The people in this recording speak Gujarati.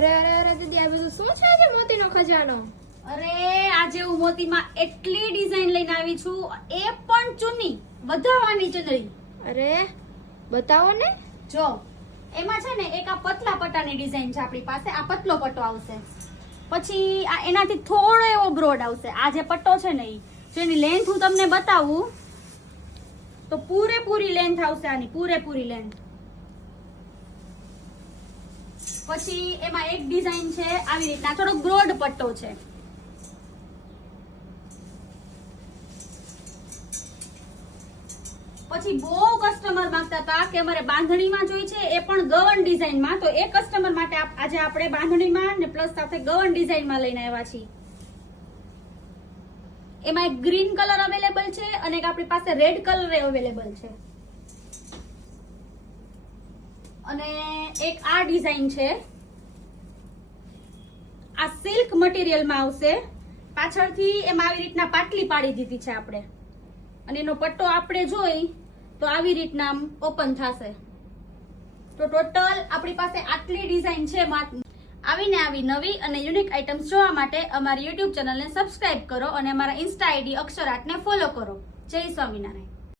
અરે અરે અરે દીદી, આ બધું શું છે આજે મોતીનો ખજાનો? અરે આજે હું મોતીમાં એટલી ડિઝાઇન લઈને આવી છું, એ પણ ચુન્ની વધારવાની ચુંદડી. અરે બતાવો ને. જો એમાં છે ને એક આ પતલા પટ્ટાની ડિઝાઇન છે આપણી પાસે. આ પતલો પટ્ટો આવશે, પછી આ એનાથી થોડો એવો બ્રોડ આવશે. આ જે પટ્ટો છે ને જો એની લેન્થ હું તમને બતાવું તો પૂરેપૂરી લેન્થ આવશે આની, પૂરેપૂરી લેન્થ. પછી એમાં એક ડિઝાઇન છે આવી રીતના, થોડો બ્રોડ પટ્ટો છે. પછી બહુ કસ્ટમર માંગતા હતા કે અમારે બાંધણીમાં જોઈ છે, એ પણ ગવન ડિઝાઇનમાં. તો એ કસ્ટમર માટે આજે આપણે બાંધણીમાં ને પ્લસ સાથે ગવન ડિઝાઇનમાં લઈને આવ્યા છીએ. એમાં એક ગ્રીન કલર અવેલેબલ છે અને એક આપણી પાસે રેડ કલર અવેલેબલ છે. અને એક આ ડિઝાઇન છે, આ સિલ્ક મટીરિયલમાં આવશે. પાછળથી એમાં આવી રીતના પાટલી પાડી દીધી છે આપણે, અને એનો પટ્ટો આપણે જોઈ તો આવી રીતના ઓપન થશે. તો ટોટલ આપણી પાસે આટલી ડિઝાઇન છે. આવીને આવી નવી અને યુનિક આઇટમ્સ જોવા માટે અમારી યુટ્યુબ ચેનલને સબસ્ક્રાઇબ કરો અને અમારા ઇન્સ્ટા આઈડી અક્ષર આર્ટને ફોલો કરો. જય સ્વામિનારાયણ.